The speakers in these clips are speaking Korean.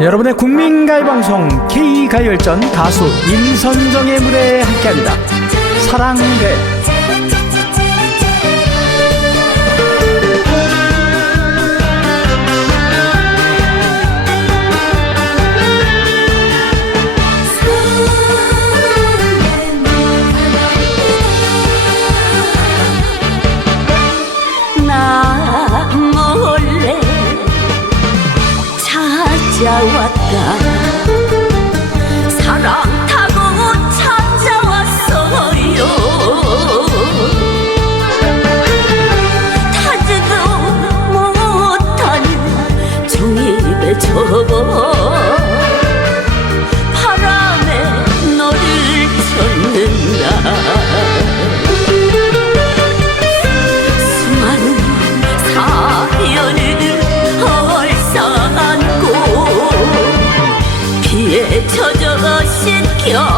여러분의 국민가요 방송 K가요열전 가수 임선정의 무대에 함께합니다. 사랑대 찾아왔다. 사랑 타고 찾아왔어요 타지도 못하는 종이에 접어 Dios.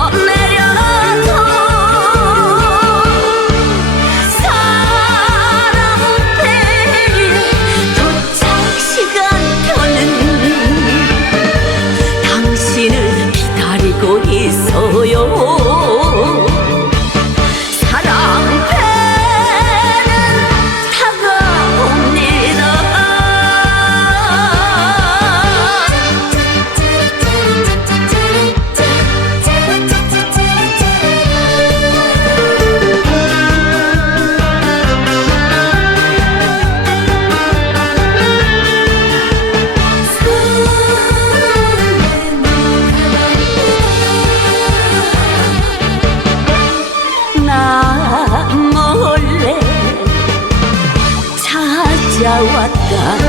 syawatkan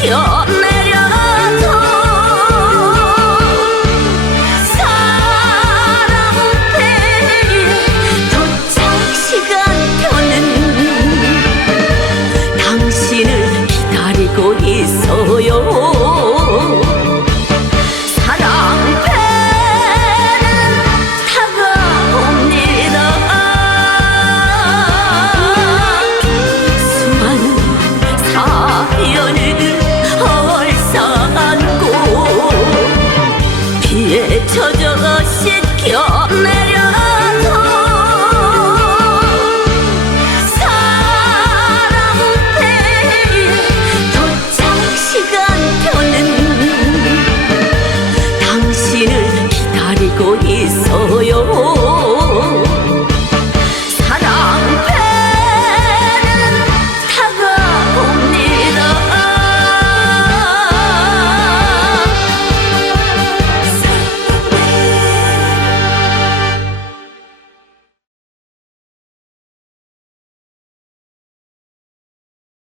kill.